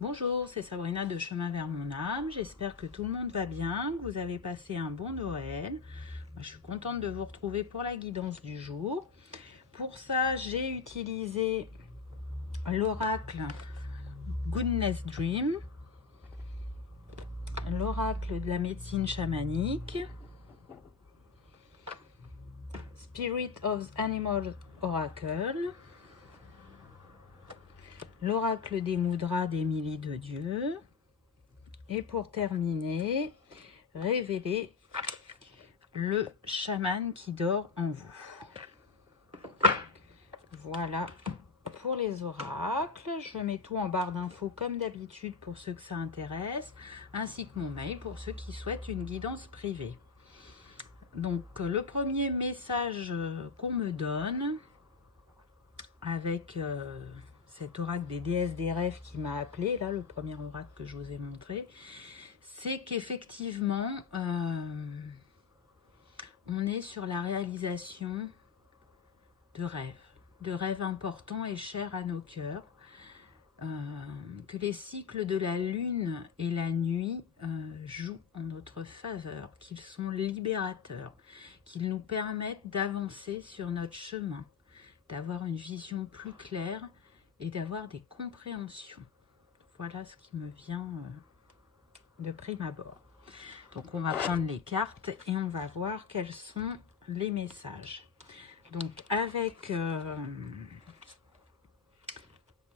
Bonjour, c'est Sabrina de Chemin vers mon âme. J'espère que tout le monde va bien, que vous avez passé un bon Noël. Moi, je suis contente de vous retrouver pour la guidance du jour. Pour ça, j'ai utilisé l'oracle Goodness Dream, l'oracle de la médecine chamanique, Spirit of Animal Oracle, l'oracle des Mudras d'Émilie de Dieu, et pour terminer, révéler le chaman qui dort en vous. Voilà pour les oracles. Je mets tout en barre d'infos comme d'habitude pour ceux que ça intéresse, ainsi que mon mail pour ceux qui souhaitent une guidance privée. Donc le premier message qu'on me donne avec cet oracle des déesses des rêves qui m'a appelé, là le premier oracle que je vous ai montré, c'est qu'effectivement on est sur la réalisation de rêves importants et chers à nos cœurs, que les cycles de la lune et la nuit jouent en notre faveur, qu'ils sont libérateurs, qu'ils nous permettent d'avancer sur notre chemin, d'avoir une vision plus claire et d'avoir des compréhensions. Voilà ce qui me vient de prime abord. Donc on va prendre les cartes et on va voir quels sont les messages. Donc avec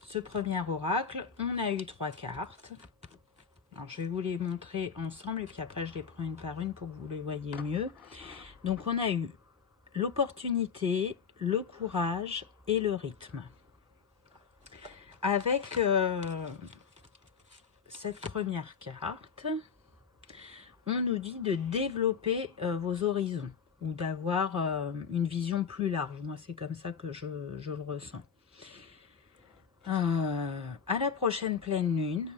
ce premier oracle, on a eu 3 cartes. Alors je vais vous les montrer ensemble et puis après je les prends une par une pour que vous les voyez mieux. Donc on a eu l'opportunité, le courage et le rythme. Avec cette première carte, on nous dit de développer vos horizons ou d'avoir une vision plus large. Moi, c'est comme ça que je le ressens. À la prochaine pleine lune,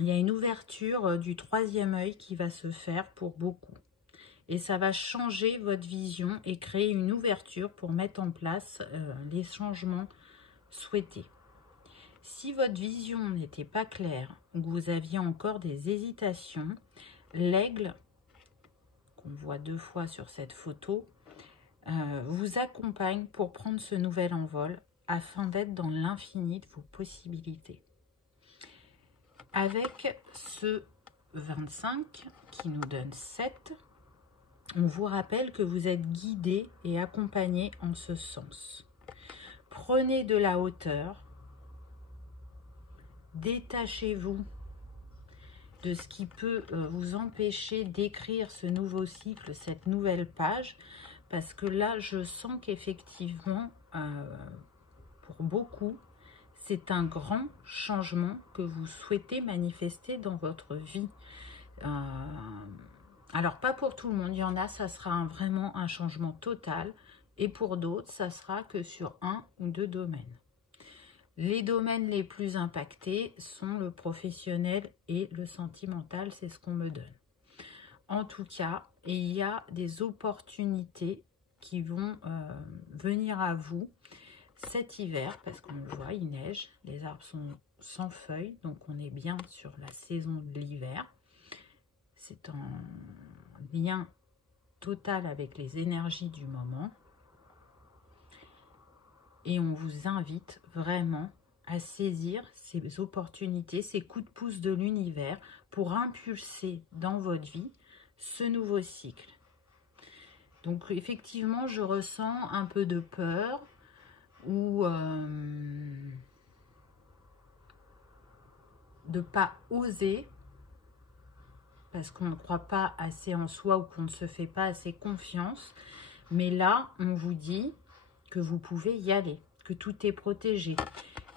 il y a une ouverture du 3e œil qui va se faire pour beaucoup. Et ça va changer votre vision et créer une ouverture pour mettre en place les changements souhaités. Si votre vision n'était pas claire ou que vous aviez encore des hésitations, l'aigle, qu'on voit 2 fois sur cette photo, vous accompagne pour prendre ce nouvel envol afin d'être dans l'infini de vos possibilités. Avec ce 25 qui nous donne 7, on vous rappelle que vous êtes guidé et accompagné en ce sens. Prenez de la hauteur, détachez-vous de ce qui peut vous empêcher d'écrire ce nouveau cycle, cette nouvelle page, parce que là, je sens qu'effectivement, pour beaucoup, c'est un grand changement que vous souhaitez manifester dans votre vie. Alors, pas pour tout le monde, il y en a, ça sera vraiment un changement total, et pour d'autres, ça sera que sur 1 ou 2 domaines. Les domaines les plus impactés sont le professionnel et le sentimental, c'est ce qu'on me donne. En tout cas, il y a des opportunités qui vont venir à vous cet hiver, parce qu'on le voit, il neige, les arbres sont sans feuilles, donc on est bien sur la saison de l'hiver. C'est en lien total avec les énergies du moment. Et on vous invite vraiment à saisir ces opportunités, ces coups de pouce de l'univers pour impulser dans votre vie ce nouveau cycle. Donc effectivement, je ressens un peu de peur ou de pas oser parce qu'on ne croit pas assez en soi ou qu'on ne se fait pas assez confiance. Mais là, on vous dit que vous pouvez y aller, que tout est protégé,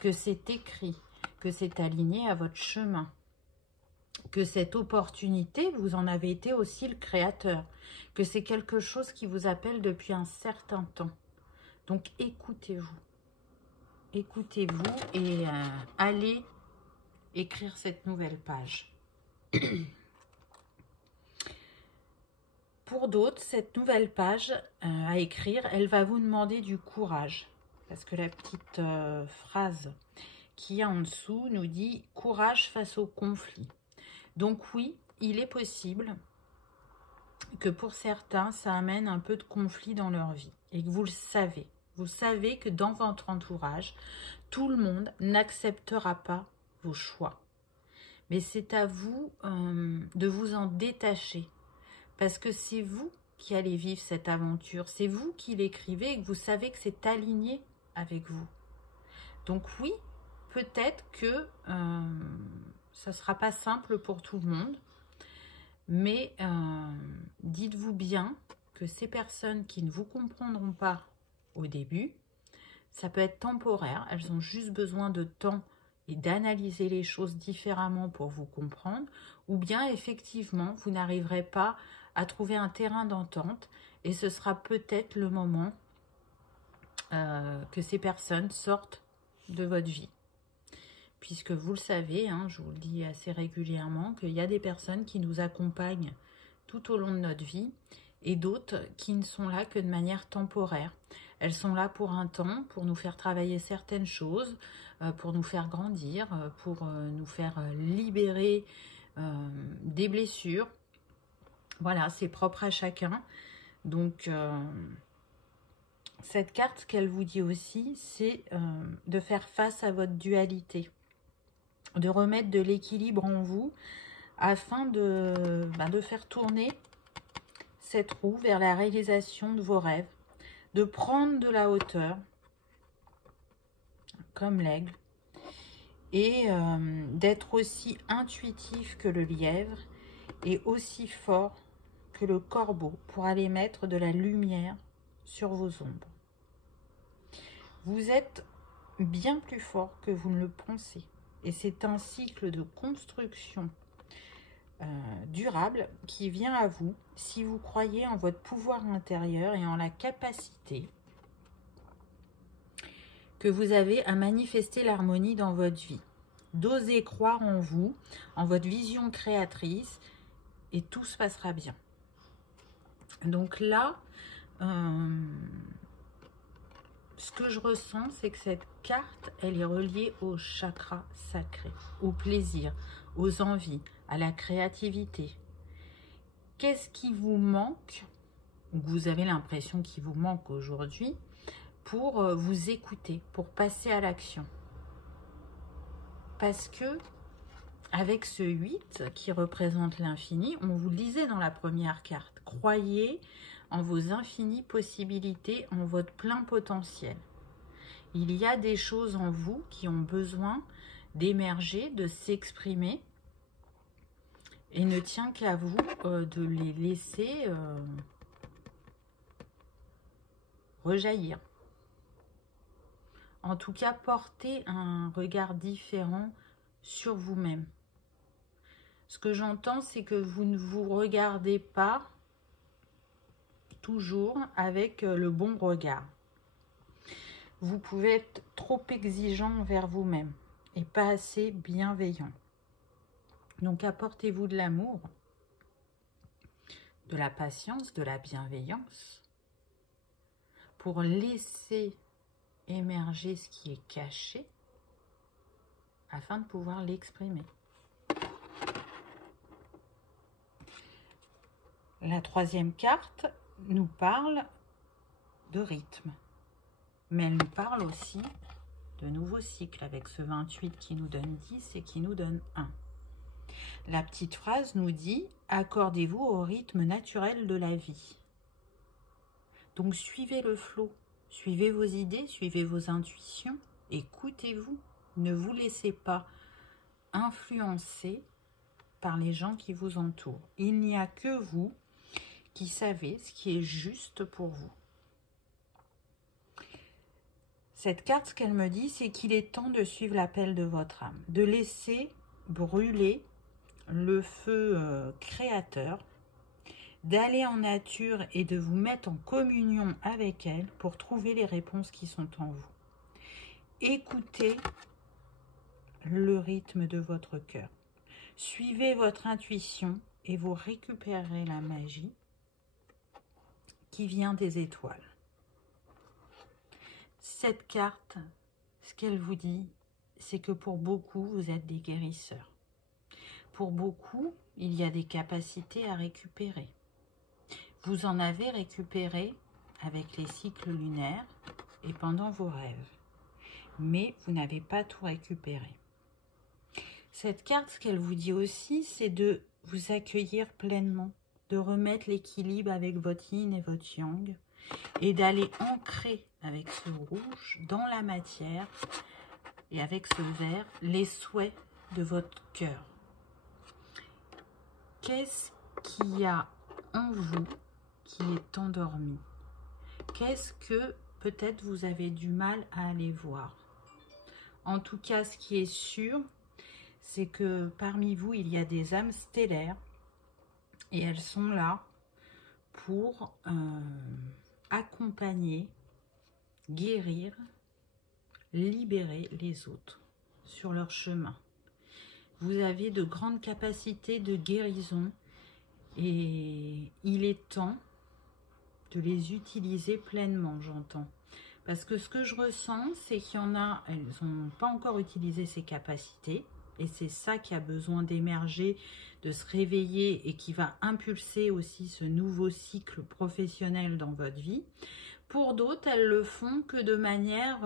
que c'est écrit, que c'est aligné à votre chemin, que cette opportunité, vous en avez été aussi le créateur, que c'est quelque chose qui vous appelle depuis un certain temps. Donc écoutez-vous, écoutez-vous et allez écrire cette nouvelle page. Pour d'autres, cette nouvelle page à écrire, elle va vous demander du courage. Parce que la petite phrase qui est en dessous nous dit « Courage face au conflit ». Donc oui, il est possible que pour certains, ça amène un peu de conflit dans leur vie. Et que vous le savez. Vous savez que dans votre entourage, tout le monde n'acceptera pas vos choix. Mais c'est à vous de vous en détacher. Parce que c'est vous qui allez vivre cette aventure. C'est vous qui l'écrivez et que vous savez que c'est aligné avec vous. Donc oui, peut-être que ça ne sera pas simple pour tout le monde. Mais dites-vous bien que ces personnes qui ne vous comprendront pas au début, ça peut être temporaire. Elles ont juste besoin de temps et d'analyser les choses différemment pour vous comprendre. Ou bien, effectivement, vous n'arriverez pas à trouver un terrain d'entente. Et ce sera peut-être le moment que ces personnes sortent de votre vie. Puisque vous le savez, hein, je vous le dis assez régulièrement, qu'il y a des personnes qui nous accompagnent tout au long de notre vie et d'autres qui ne sont là que de manière temporaire. Elles sont là pour un temps, pour nous faire travailler certaines choses, pour nous faire grandir, pour nous faire libérer des blessures. Voilà, c'est propre à chacun. Donc, cette carte, ce qu'elle vous dit aussi, c'est de faire face à votre dualité, de remettre de l'équilibre en vous afin de faire tourner cette roue vers la réalisation de vos rêves, de prendre de la hauteur, comme l'aigle, et d'être aussi intuitif que le lièvre et aussi fort que le corbeau pour aller mettre de la lumière sur vos ombres. Vous êtes bien plus fort que vous ne le pensez. Et c'est un cycle de construction durable qui vient à vous si vous croyez en votre pouvoir intérieur et en la capacité que vous avez à manifester l'harmonie dans votre vie. D'oser croire en vous, en votre vision créatrice, et tout se passera bien. Donc là, ce que je ressens, c'est que cette carte, elle est reliée au chakra sacré, au plaisir, aux envies, à la créativité. Qu'est-ce qui vous manque, ou que vous avez l'impression qu'il vous manque aujourd'hui, pour vous écouter, pour passer à l'action? Parce que, avec ce 8 qui représente l'infini, on vous le disait dans la première carte, croyez en vos infinies possibilités, en votre plein potentiel. Il y a des choses en vous qui ont besoin d'émerger, de s'exprimer, et ne tient qu'à vous de les laisser rejaillir. En tout cas, portez un regard différent sur vous-même. Ce que j'entends, c'est que vous ne vous regardez pas toujours avec le bon regard. Vous pouvez être trop exigeant envers vous-même et pas assez bienveillant. Donc apportez-vous de l'amour, de la patience, de la bienveillance pour laisser émerger ce qui est caché afin de pouvoir l'exprimer. La troisième carte nous parle de rythme, mais elle nous parle aussi de nouveaux cycles avec ce 28 qui nous donne 10 et qui nous donne 1. La petite phrase nous dit « Accordez-vous au rythme naturel de la vie ». Donc suivez le flot, suivez vos idées, suivez vos intuitions, écoutez-vous. Ne vous laissez pas influencer par les gens qui vous entourent. Il n'y a que vous qui savez ce qui est juste pour vous. Cette carte, ce qu'elle me dit, c'est qu'il est temps de suivre l'appel de votre âme, de laisser brûler le feu créateur, d'aller en nature et de vous mettre en communion avec elle pour trouver les réponses qui sont en vous. Écoutez le rythme de votre cœur. Suivez votre intuition et vous récupérez la magie qui vient des étoiles. Cette carte, ce qu'elle vous dit, c'est que pour beaucoup, vous êtes des guérisseurs. Pour beaucoup, il y a des capacités à récupérer. Vous en avez récupéré avec les cycles lunaires et pendant vos rêves. Mais vous n'avez pas tout récupéré. Cette carte, ce qu'elle vous dit aussi, c'est de vous accueillir pleinement, de remettre l'équilibre avec votre yin et votre yang et d'aller ancrer avec ce rouge dans la matière et avec ce vert les souhaits de votre cœur. Qu'est-ce qu'il y a en vous qui est endormi? Qu'est-ce que peut-être vous avez du mal à aller voir? En tout cas, ce qui est sûr, c'est que parmi vous, il y a des âmes stellaires et elles sont là pour accompagner, guérir, libérer les autres sur leur chemin. Vous avez de grandes capacités de guérison et il est temps de les utiliser pleinement, j'entends. Parce que ce que je ressens, c'est qu'il y en a, elles n'ont pas encore utilisé ces capacités. Et c'est ça qui a besoin d'émerger, de se réveiller et qui va impulser aussi ce nouveau cycle professionnel dans votre vie. Pour d'autres, elles le font que de manière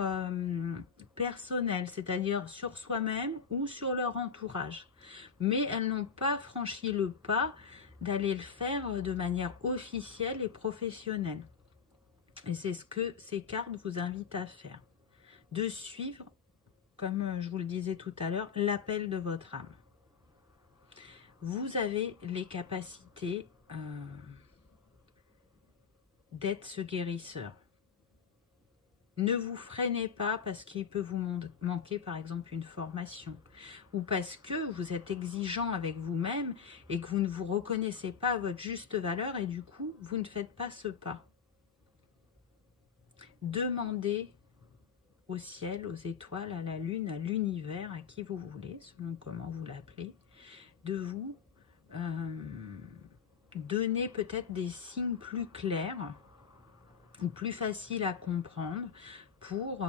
personnelle, c'est-à-dire sur soi-même ou sur leur entourage. Mais elles n'ont pas franchi le pas d'aller le faire de manière officielle et professionnelle. Et c'est ce que ces cartes vous invitent à faire. De suivre, comme je vous le disais tout à l'heure, l'appel de votre âme. Vous avez les capacités d'être ce guérisseur. Ne vous freinez pas parce qu'il peut vous manquer par exemple une formation ou parce que vous êtes exigeant avec vous-même et que vous ne vous reconnaissez pas à votre juste valeur et du coup vous ne faites pas ce pas. Demandez au ciel, aux étoiles, à la lune, à l'univers, à qui vous voulez, selon comment vous l'appelez, de vous donner peut-être des signes plus clairs ou plus faciles à comprendre pour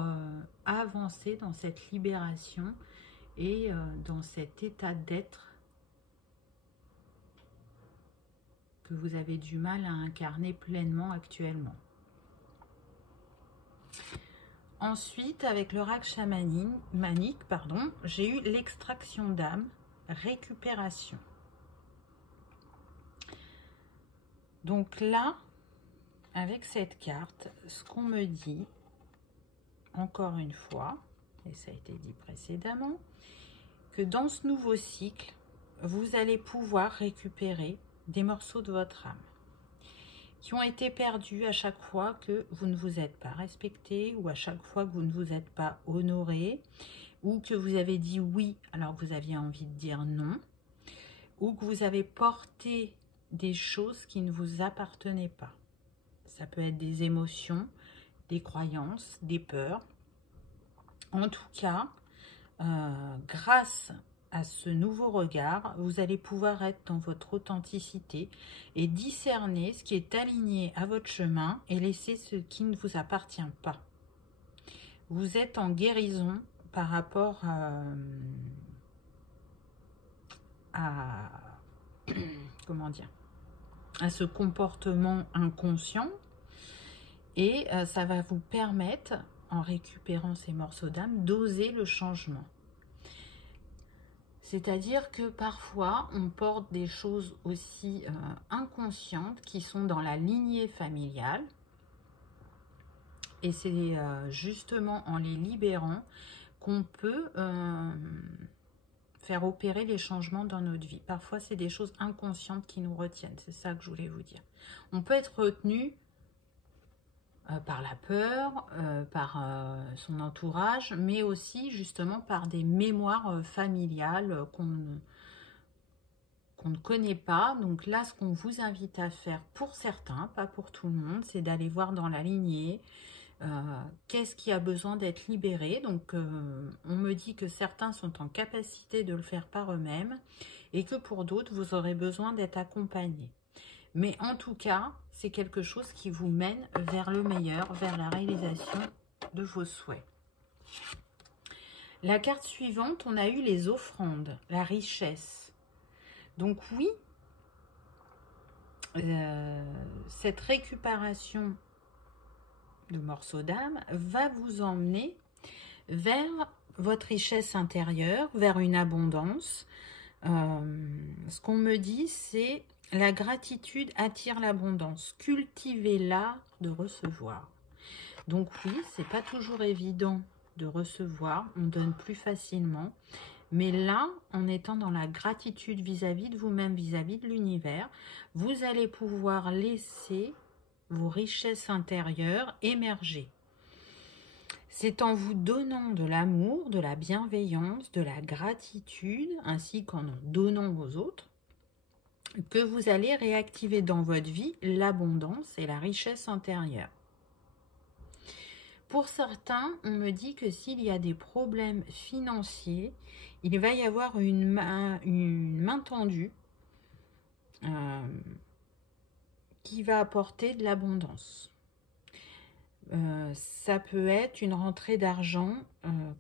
avancer dans cette libération et dans cet état d'être que vous avez du mal à incarner pleinement actuellement. Ensuite, avec l'oracle chamanique, j'ai eu l'extraction d'âme, récupération. Donc là, avec cette carte, ce qu'on me dit, encore une fois, et ça a été dit précédemment, que dans ce nouveau cycle, vous allez pouvoir récupérer des morceaux de votre âme qui ont été perdus à chaque fois que vous ne vous êtes pas respecté ou à chaque fois que vous ne vous êtes pas honoré ou que vous avez dit oui alors que vous aviez envie de dire non ou que vous avez porté des choses qui ne vous appartenaient pas. Ça peut être des émotions, des croyances, des peurs. En tout cas, grâce à ce nouveau regard, vous allez pouvoir être dans votre authenticité et discerner ce qui est aligné à votre chemin et laisser ce qui ne vous appartient pas. Vous êtes en guérison par rapport comment dire, à ce comportement inconscient et ça va vous permettre, en récupérant ces morceaux d'âme, d'oser le changement. C'est-à-dire que parfois, on porte des choses aussi inconscientes qui sont dans la lignée familiale. Et c'est justement en les libérant qu'on peut faire opérer les changements dans notre vie. Parfois, c'est des choses inconscientes qui nous retiennent. C'est ça que je voulais vous dire. On peut être retenu par la peur, par son entourage, mais aussi justement par des mémoires familiales qu'on ne connaît pas. Donc là, ce qu'on vous invite à faire pour certains, pas pour tout le monde, c'est d'aller voir dans la lignée qu'est-ce qui a besoin d'être libéré. Donc on me dit que certains sont en capacité de le faire par eux-mêmes et que pour d'autres, vous aurez besoin d'être accompagnés. Mais en tout cas, c'est quelque chose qui vous mène vers le meilleur, vers la réalisation de vos souhaits. La carte suivante, on a eu les offrandes, la richesse. Donc oui, cette récupération de morceaux d'âme va vous emmener vers votre richesse intérieure, vers une abondance. Ce qu'on me dit, c'est la gratitude attire l'abondance. Cultivez l'art de recevoir. Donc oui, c'est pas toujours évident de recevoir, on donne plus facilement. Mais là, en étant dans la gratitude vis-à-vis de vous-même, vis-à-vis de l'univers, vous allez pouvoir laisser vos richesses intérieures émerger. C'est en vous donnant de l'amour, de la bienveillance, de la gratitude, ainsi qu'en en donnant aux autres, que vous allez réactiver dans votre vie l'abondance et la richesse intérieure. Pour certains, on me dit que s'il y a des problèmes financiers, il va y avoir une main tendue qui va apporter de l'abondance. Ça peut être une rentrée d'argent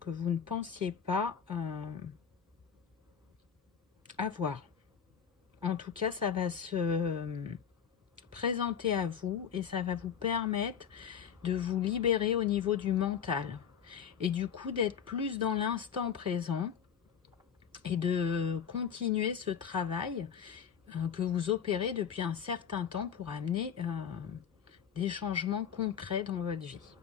que vous ne pensiez pas avoir. En tout cas, ça va se présenter à vous et ça va vous permettre de vous libérer au niveau du mental et du coup d'être plus dans l'instant présent et de continuer ce travail que vous opérez depuis un certain temps pour amener des changements concrets dans votre vie.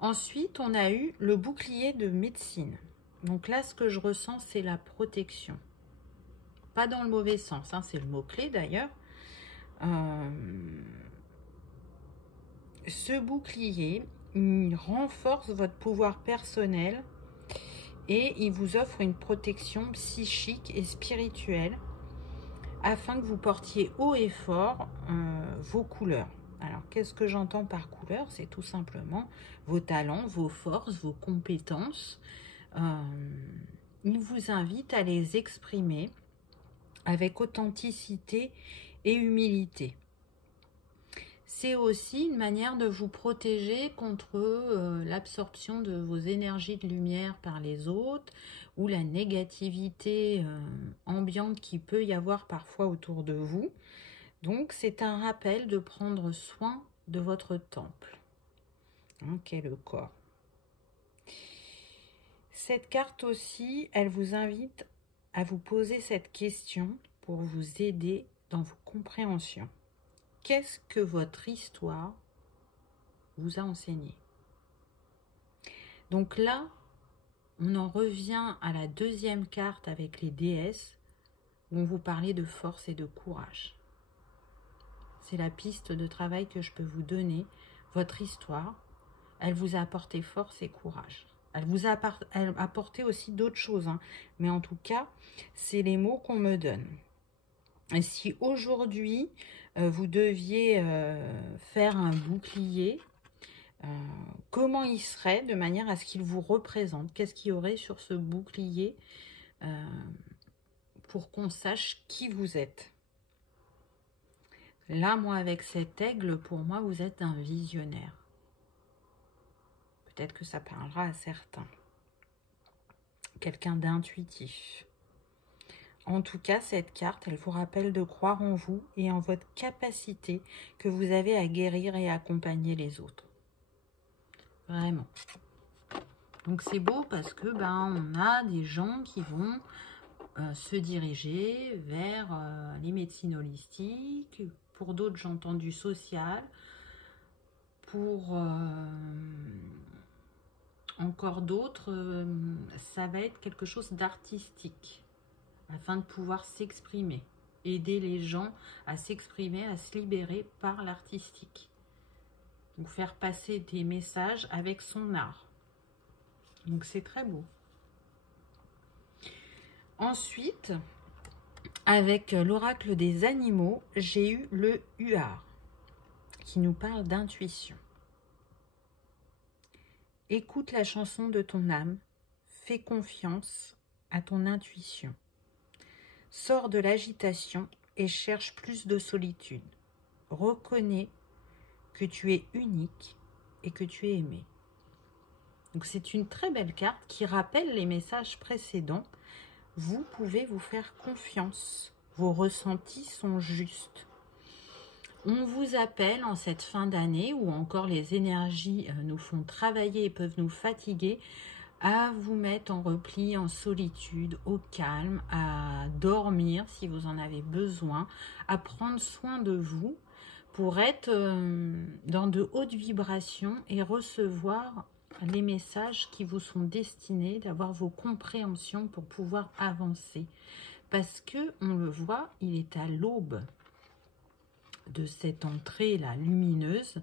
Ensuite, on a eu le bouclier de médecine. Donc là, ce que je ressens, c'est la protection. Pas dans le mauvais sens, hein, c'est le mot-clé d'ailleurs. Ce bouclier, il renforce votre pouvoir personnel et il vous offre une protection psychique et spirituelle afin que vous portiez haut et fort vos couleurs. Alors, qu'est-ce que j'entends par couleur? C'est tout simplement vos talents, vos forces, vos compétences. Il vous invite à les exprimer avec authenticité et humilité. C'est aussi une manière de vous protéger contre l'absorption de vos énergies de lumière par les autres ou la négativité ambiante qui peut y avoir parfois autour de vous. Donc, c'est un rappel de prendre soin de votre temple, hein, qui est le corps. Cette carte aussi, elle vous invite à vous poser cette question pour vous aider dans vos compréhensions. Qu'est-ce que votre histoire vous a enseigné? Donc là, on en revient à la deuxième carte avec les déesses, où on vous parlait de force et de courage. C'est la piste de travail que je peux vous donner. Votre histoire, elle vous a apporté force et courage. Elle vous a apporté aussi d'autres choses, hein, mais en tout cas, c'est les mots qu'on me donne. Et si aujourd'hui, vous deviez faire un bouclier, comment il serait de manière à ce qu'il vous représente? Qu'est-ce qu'il y aurait sur ce bouclier pour qu'on sache qui vous êtes? Là, moi, avec cet aigle, pour moi, vous êtes un visionnaire. Peut-être que ça parlera à certains. Quelqu'un d'intuitif. En tout cas, cette carte, elle vous rappelle de croire en vous et en votre capacité que vous avez à guérir et accompagner les autres. Vraiment. Donc c'est beau parce que on a des gens qui vont se diriger vers les médecines holistiques. Pour d'autres, j'ai entendu social. Pour encore d'autres, ça va être quelque chose d'artistique. Afin de pouvoir s'exprimer, aider les gens à s'exprimer, à se libérer par l'artistique. Donc faire passer des messages avec son art. Donc c'est très beau. Ensuite, avec l'oracle des animaux, j'ai eu le huard, qui nous parle d'intuition. Écoute la chanson de ton âme, fais confiance à ton intuition. Sors de l'agitation et cherche plus de solitude. Reconnais que tu es unique et que tu es aimé. Donc c'est une très belle carte qui rappelle les messages précédents. Vous pouvez vous faire confiance. Vos ressentis sont justes. On vous appelle en cette fin d'année où encore les énergies nous font travailler et peuvent nous fatiguer à vous mettre en repli, en solitude, au calme, à dormir si vous en avez besoin, à prendre soin de vous pour être dans de hautes vibrations et recevoir les messages qui vous sont destinés, d'avoir vos compréhensions pour pouvoir avancer. Parce que, on le voit, il est à l'aube de cette entrée-là lumineuse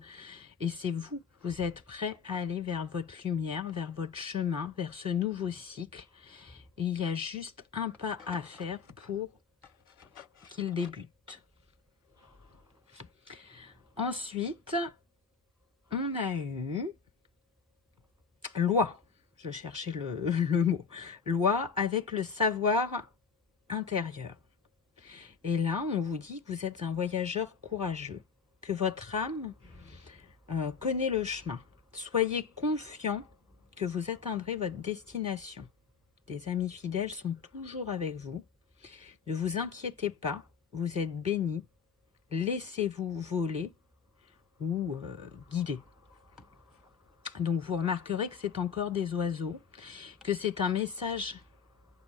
et c'est vous, vous êtes prêt à aller vers votre lumière, vers votre chemin, vers ce nouveau cycle. Et il y a juste un pas à faire pour qu'il débute. Ensuite, on a eu loi. Je cherchais le mot. Loi avec le savoir intérieur. Et là, on vous dit que vous êtes un voyageur courageux, que votre âme connaît le chemin. Soyez confiant que vous atteindrez votre destination. Des amis fidèles sont toujours avec vous. Ne vous inquiétez pas, vous êtes bénis. Laissez-vous voler ou guider. Donc, vous remarquerez que c'est encore des oiseaux, que c'est un message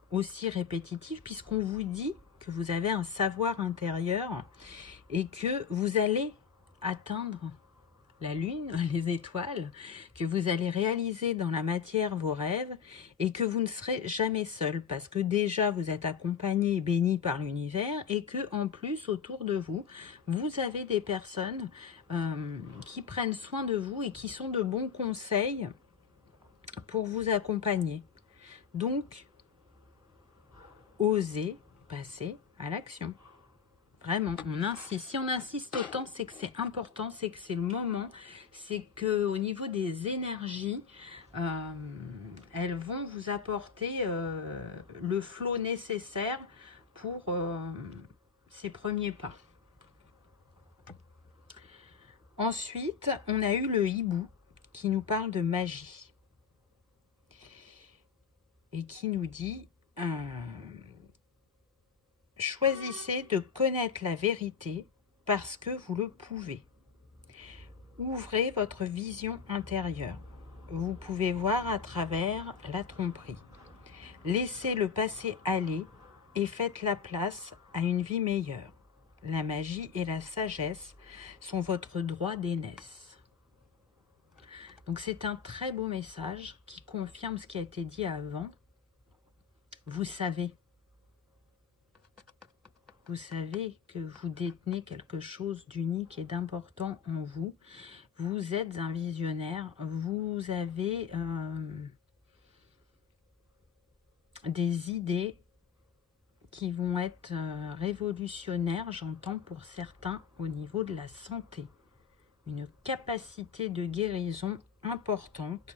aussi répétitif puisqu'on vous dit que vous avez un savoir intérieur et que vous allez atteindre la lune, les étoiles, que vous allez réaliser dans la matière vos rêves et que vous ne serez jamais seul parce que déjà vous êtes accompagné et béni par l'univers et que en plus autour de vous, vous avez des personnes qui prennent soin de vous et qui sont de bons conseils pour vous accompagner. Donc, osez passer à l'action. Vraiment, on insiste. Si on insiste autant, c'est que c'est important, c'est que c'est le moment, c'est que au niveau des énergies, elles vont vous apporter le flot nécessaire pour ces premiers pas. Ensuite, on a eu le hibou qui nous parle de magie et qui nous dit choisissez de connaître la vérité parce que vous le pouvez. Ouvrez votre vision intérieure. Vous pouvez voir à travers la tromperie. Laissez le passé aller et faites la place à une vie meilleure. La magie et la sagesse sont votre droit d'aînesse. Donc c'est un très beau message qui confirme ce qui a été dit avant. Vous savez que vous détenez quelque chose d'unique et d'important en vous. Vous êtes un visionnaire, vous avez des idées qui vont être révolutionnaires, j'entends pour certains, au niveau de la santé. Une capacité de guérison importante.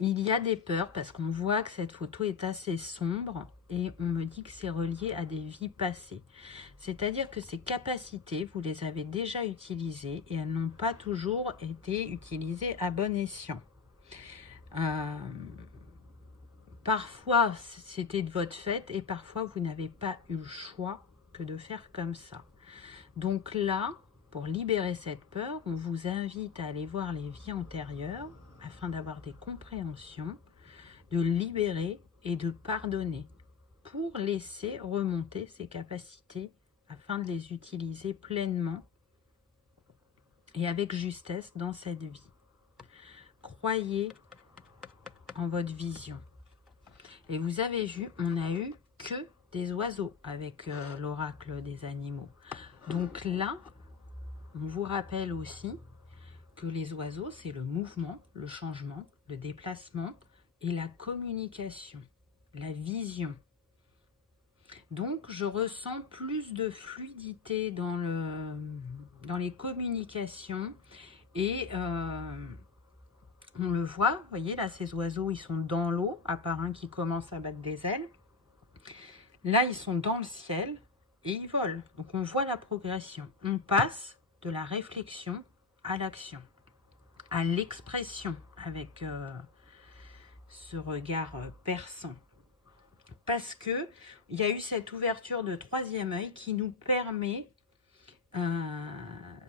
Il y a des peurs parce qu'on voit que cette photo est assez sombre et on me dit que c'est relié à des vies passées. C'est-à-dire que ces capacités, vous les avez déjà utilisées et elles n'ont pas toujours été utilisées à bon escient. Parfois, c'était de votre fait et parfois, vous n'avez pas eu le choix que de faire comme ça. Donc là, pour libérer cette peur, on vous invite à aller voir les vies antérieures afin d'avoir des compréhensions, de libérer et de pardonner pour laisser remonter ces capacités afin de les utiliser pleinement et avec justesse dans cette vie. Croyez en votre vision. Et vous avez vu, on n'a eu que des oiseaux avec l'oracle des animaux. Donc là, on vous rappelle aussi que les oiseaux, c'est le mouvement, le changement, le déplacement et la communication, la vision. Donc, je ressens plus de fluidité dans les communications et on le voit, vous voyez, là, ces oiseaux, ils sont dans l'eau, à part un qui commence à battre des ailes. Là, ils sont dans le ciel et ils volent. Donc, on voit la progression. On passe de la réflexion à l'action, à l'expression avec ce regard perçant. Parce que il y a eu cette ouverture de troisième œil qui nous permet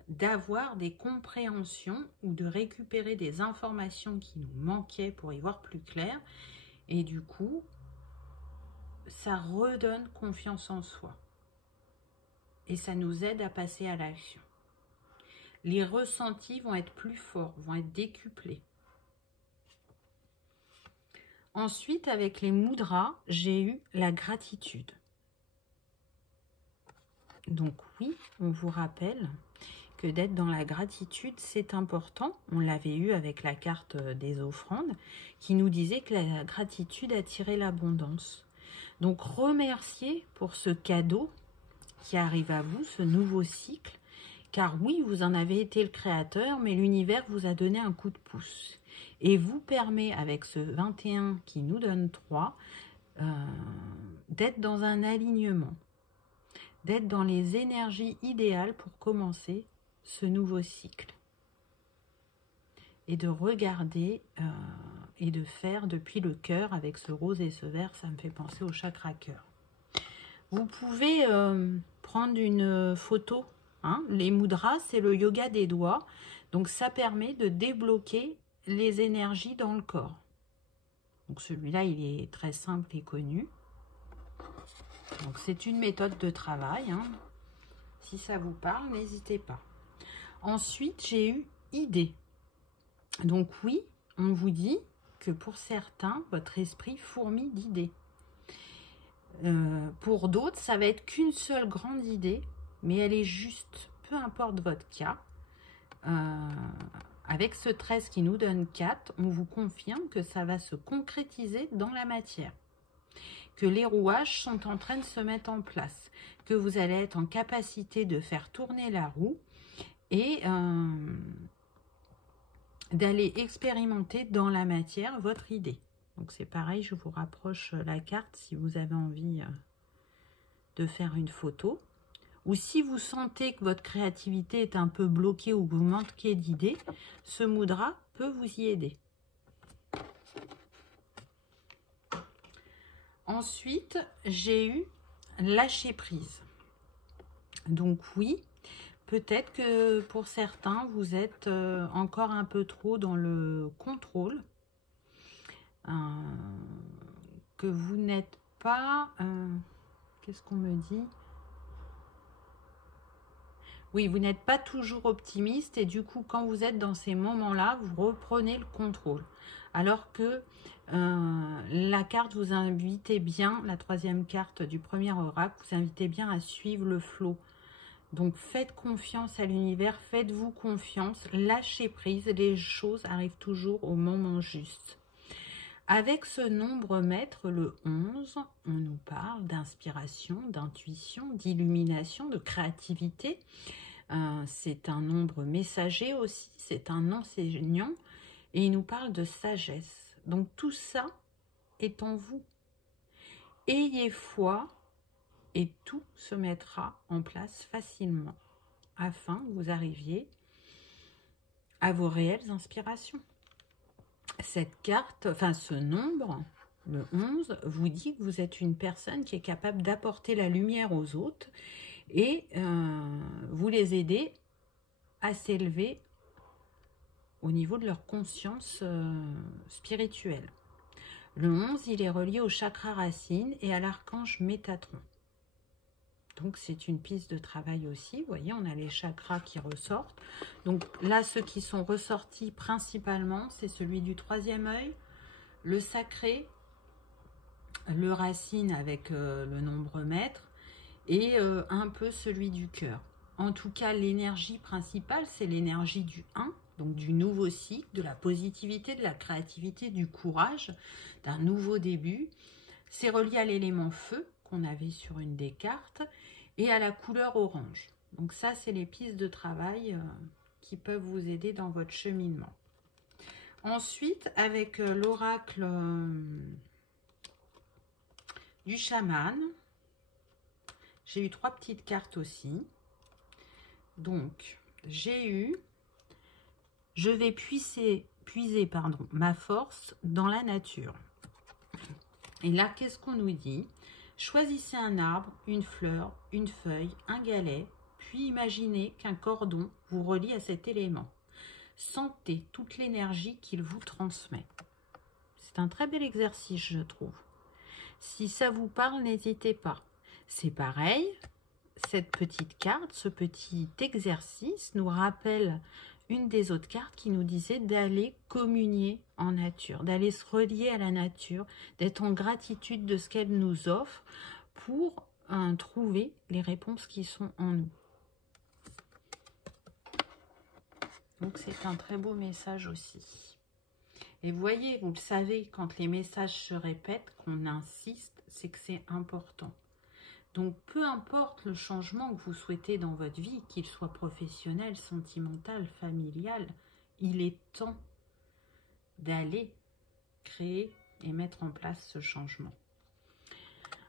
d'avoir des compréhensions ou de récupérer des informations qui nous manquaient pour y voir plus clair. Et du coup, ça redonne confiance en soi. Et ça nous aide à passer à l'action. Les ressentis vont être plus forts, vont être décuplés. Ensuite, avec les mudras, j'ai eu la gratitude. Donc oui, on vous rappelle que d'être dans la gratitude, c'est important. On l'avait eu avec la carte des offrandes, qui nous disait que la gratitude attirait l'abondance. Donc remerciez pour ce cadeau qui arrive à vous, ce nouveau cycle, car oui, vous en avez été le créateur, mais l'univers vous a donné un coup de pouce et vous permet, avec ce 21 qui nous donne 3, d'être dans un alignement, d'être dans les énergies idéales pour commencer ce nouveau cycle et de regarder et de faire depuis le cœur avec ce rose et ce vert. Ça me fait penser au chakra cœur. Vous pouvez prendre une photo, hein. Les mudras, c'est le yoga des doigts, donc ça permet de débloquer les énergies dans le corps. Donc celui-là, il est très simple et connu. Donc c'est une méthode de travail, hein. Si ça vous parle, n'hésitez pas. Ensuite, j'ai eu idée. Donc oui, on vous dit que pour certains, votre esprit fourmille d'idées. Pour d'autres, ça va être qu'une seule grande idée, mais elle est juste, peu importe votre cas. Avec ce 13 qui nous donne 4, on vous confirme que ça va se concrétiser dans la matière. Que les rouages sont en train de se mettre en place. Que vous allez être en capacité de faire tourner la roue et d'aller expérimenter dans la matière votre idée. Donc c'est pareil, je vous rapproche la carte si vous avez envie de faire une photo. Ou si vous sentez que votre créativité est un peu bloquée ou que vous manquez d'idées, ce mudra peut vous y aider. Ensuite, j'ai eu lâcher prise. Donc oui, peut-être que pour certains, vous êtes encore un peu trop dans le contrôle. Que vous n'êtes pas... qu'est-ce qu'on me dit ? Oui, vous n'êtes pas toujours optimiste et du coup, quand vous êtes dans ces moments-là, vous reprenez le contrôle. Alors que la carte vous invitait bien, la troisième carte du premier oracle, vous invitez bien à suivre le flot. Donc, faites confiance à l'univers, faites-vous confiance, lâchez prise, les choses arrivent toujours au moment juste. Avec ce nombre maître, le 11, on nous parle d'inspiration, d'intuition, d'illumination, de créativité. C'est un nombre messager aussi, c'est un enseignant et il nous parle de sagesse. Donc tout ça est en vous. Ayez foi et tout se mettra en place facilement afin que vous arriviez à vos réelles inspirations. Cette carte, enfin ce nombre, le 11, vous dit que vous êtes une personne qui est capable d'apporter la lumière aux autres et vous les aidez à s'élever au niveau de leur conscience spirituelle. Le 11, il est relié au chakra racine et à l'archange Métatron. Donc, c'est une piste de travail aussi. Vous voyez, on a les chakras qui ressortent. Donc là, ceux qui sont ressortis principalement, c'est celui du troisième œil, le sacré, le racine avec le nombre maître et un peu celui du cœur. En tout cas, l'énergie principale, c'est l'énergie du 1, donc du nouveau cycle, de la positivité, de la créativité, du courage, d'un nouveau début. C'est relié à l'élément feu qu'on avait sur une des cartes et à la couleur orange. Donc ça, c'est les pistes de travail qui peuvent vous aider dans votre cheminement. Ensuite, avec l'oracle du chaman, j'ai eu 3 petites cartes aussi. Donc, j'ai eu Je vais puiser ma force dans la nature. Et là, qu'est-ce qu'on nous dit? Choisissez un arbre, une fleur, une feuille, un galet, puis imaginez qu'un cordon vous relie à cet élément. Sentez toute l'énergie qu'il vous transmet. C'est un très bel exercice, je trouve. Si ça vous parle, n'hésitez pas. C'est pareil, cette petite carte, ce petit exercice nous rappelle une des autres cartes qui nous disait d'aller communier en nature, d'aller se relier à la nature, d'être en gratitude de ce qu'elle nous offre pour trouver les réponses qui sont en nous. Donc c'est un très beau message aussi. Et vous voyez, vous le savez, quand les messages se répètent, qu'on insiste, c'est que c'est important. Donc, peu importe le changement que vous souhaitez dans votre vie, qu'il soit professionnel, sentimental, familial, il est temps d'aller créer et mettre en place ce changement.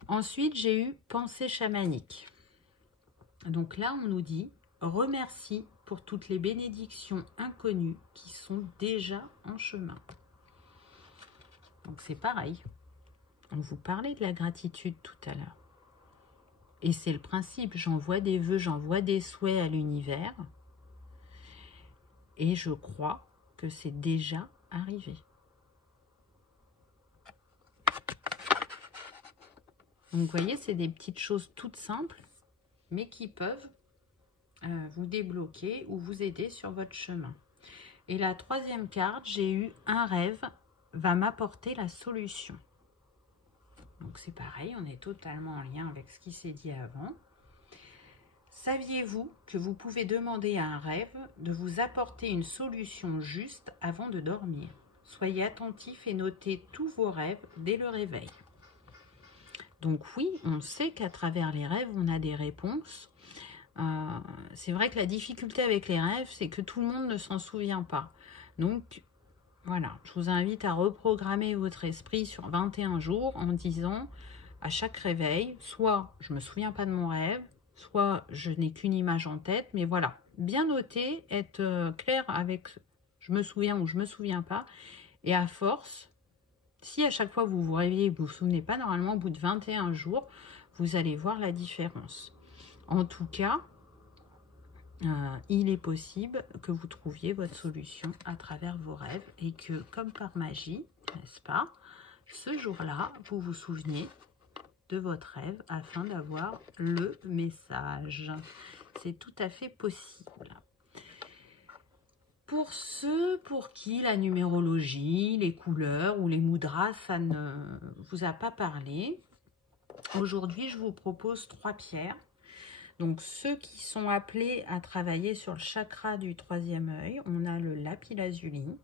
Ensuite, j'ai eu pensée chamanique. Donc là, on nous dit « Remercie pour toutes les bénédictions inconnues qui sont déjà en chemin ». Donc c'est pareil. On vous parlait de la gratitude tout à l'heure. Et c'est le principe, j'envoie des vœux, j'envoie des souhaits à l'univers. Et je crois que c'est déjà arrivé. Donc vous voyez, c'est des petites choses toutes simples, mais qui peuvent vous débloquer ou vous aider sur votre chemin. Et la troisième carte, j'ai eu un rêve va m'apporter la solution. Donc c'est pareil, on est totalement en lien avec ce qui s'est dit avant. Saviez-vous que vous pouvez demander à un rêve de vous apporter une solution juste avant de dormir? Soyez attentifs et notez tous vos rêves dès le réveil. Donc oui, on sait qu'à travers les rêves, on a des réponses. C'est vrai que la difficulté avec les rêves, c'est que tout le monde ne s'en souvient pas. Donc voilà, je vous invite à reprogrammer votre esprit sur 21 jours en disant à chaque réveil, soit je ne me souviens pas de mon rêve, soit je n'ai qu'une image en tête, mais voilà, bien noter, être clair avec je me souviens ou je ne me souviens pas, et à force, si à chaque fois vous vous réveillez et vous ne vous souvenez pas, normalement au bout de 21 jours, vous allez voir la différence. En tout cas, il est possible que vous trouviez votre solution à travers vos rêves et que, comme par magie, n'est-ce pas, ce jour-là, vous vous souveniez de votre rêve afin d'avoir le message. C'est tout à fait possible. Pour ceux pour qui la numérologie, les couleurs ou les mudras, ça ne vous a pas parlé, aujourd'hui, je vous propose 3 pierres. Donc, ceux qui sont appelés à travailler sur le chakra du 3e œil, on a le lapis-lazuli,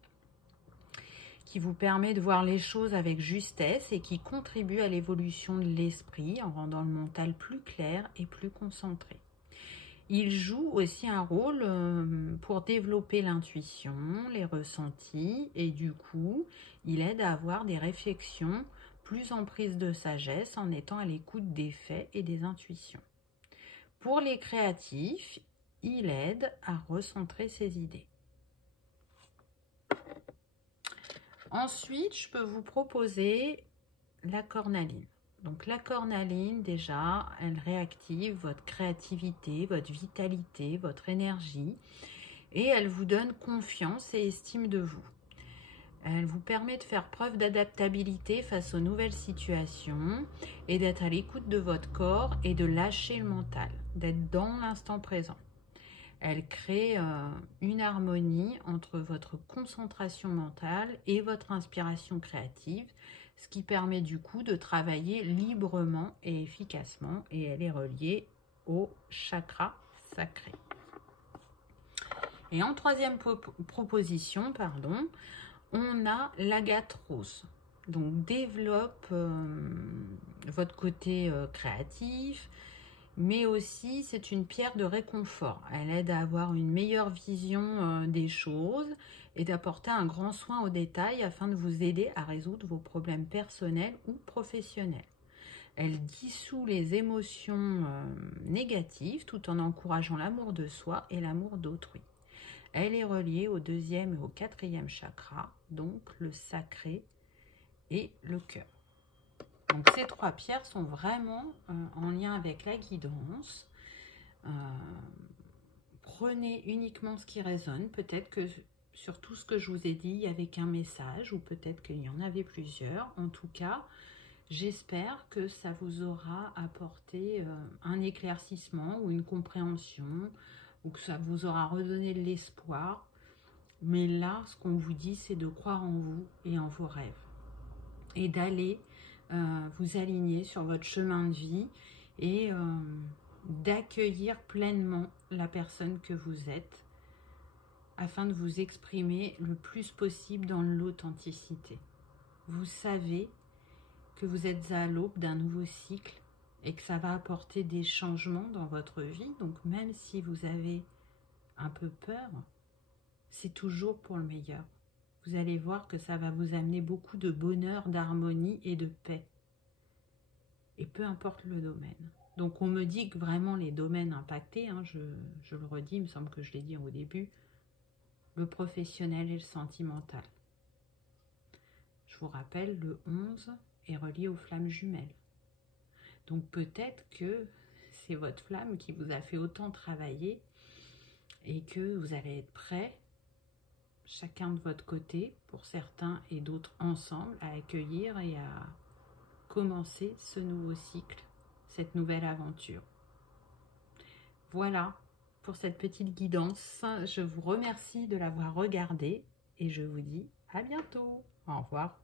qui vous permet de voir les choses avec justesse et qui contribue à l'évolution de l'esprit en rendant le mental plus clair et plus concentré. Il joue aussi un rôle pour développer l'intuition, les ressentis, et du coup, il aide à avoir des réflexions plus en prise de sagesse en étant à l'écoute des faits et des intuitions. Pour les créatifs, il aide à recentrer ses idées. Ensuite, je peux vous proposer la cornaline. Donc la cornaline, déjà, elle réactive votre créativité, votre vitalité, votre énergie et elle vous donne confiance et estime de vous. Elle vous permet de faire preuve d'adaptabilité face aux nouvelles situations et d'être à l'écoute de votre corps et de lâcher le mental, d'être dans l'instant présent. Elle crée une harmonie entre votre concentration mentale et votre inspiration créative, ce qui permet du coup de travailler librement et efficacement, et elle est reliée au chakra sacré. Et en troisième proposition, on a l'agate rose. Donc développe votre côté créatif, mais aussi c'est une pierre de réconfort. Elle aide à avoir une meilleure vision des choses et d'apporter un grand soin aux détails afin de vous aider à résoudre vos problèmes personnels ou professionnels. Elle dissout les émotions négatives tout en encourageant l'amour de soi et l'amour d'autrui. Elle est reliée au 2e et au 4e chakra, donc le sacré et le cœur. Donc ces 3 pierres sont vraiment en lien avec la guidance. Prenez uniquement ce qui résonne. Peut-être que sur tout ce que je vous ai dit, il y avait qu'un message, ou peut-être qu'il y en avait plusieurs. En tout cas, j'espère que ça vous aura apporté un éclaircissement ou une compréhension, ou que ça vous aura redonné de l'espoir. Mais là, ce qu'on vous dit, c'est de croire en vous et en vos rêves. Et d'aller vous aligner sur votre chemin de vie et d'accueillir pleinement la personne que vous êtes afin de vous exprimer le plus possible dans l'authenticité. Vous savez que vous êtes à l'aube d'un nouveau cycle et que ça va apporter des changements dans votre vie. Donc même si vous avez un peu peur, c'est toujours pour le meilleur. Vous allez voir que ça va vous amener beaucoup de bonheur, d'harmonie et de paix. Et peu importe le domaine. Donc on me dit que vraiment les domaines impactés, hein, je le redis, il me semble que je l'ai dit au début, le professionnel et le sentimental. Je vous rappelle, le 11 est relié aux flammes jumelles. Donc peut-être que c'est votre flamme qui vous a fait autant travailler et que vous allez être prêts, chacun de votre côté, pour certains et d'autres ensemble, à accueillir et à commencer ce nouveau cycle, cette nouvelle aventure. Voilà pour cette petite guidance. Je vous remercie de l'avoir regardée et je vous dis à bientôt. Au revoir.